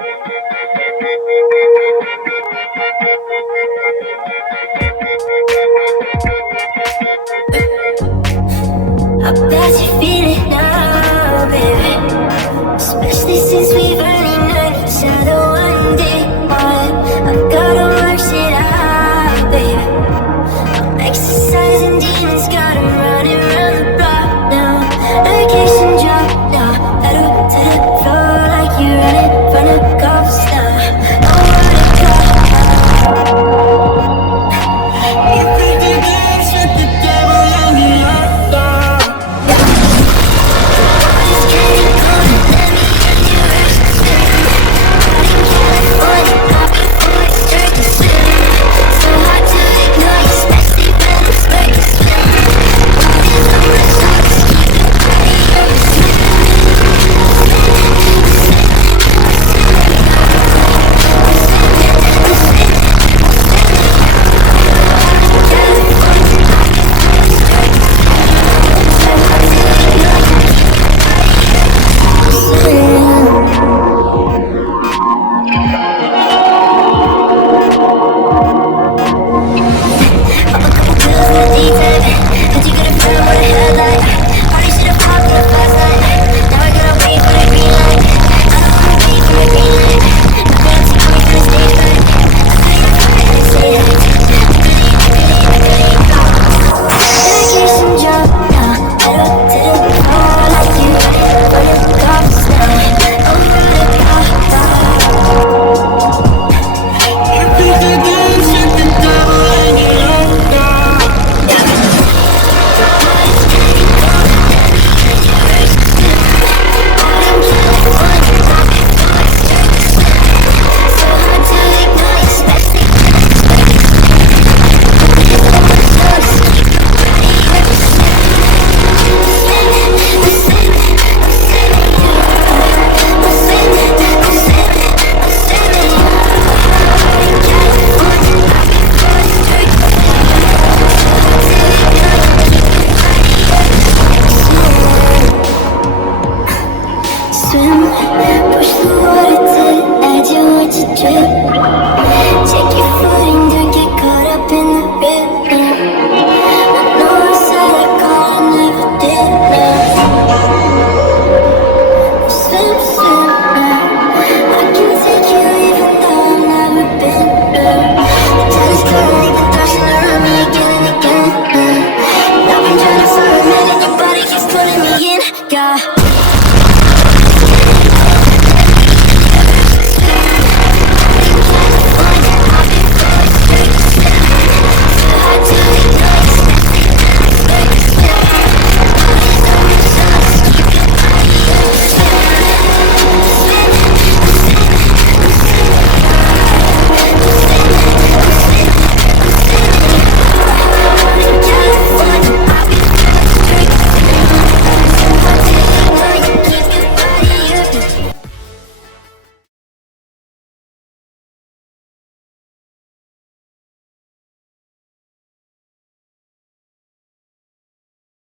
I bet you feel it now, baby. Especially since we've only known each other one day. But I've gotta work it out, baby. I'm exercising demons, got 'em running round the block now. Location drop now, pedal to the floor like you're running.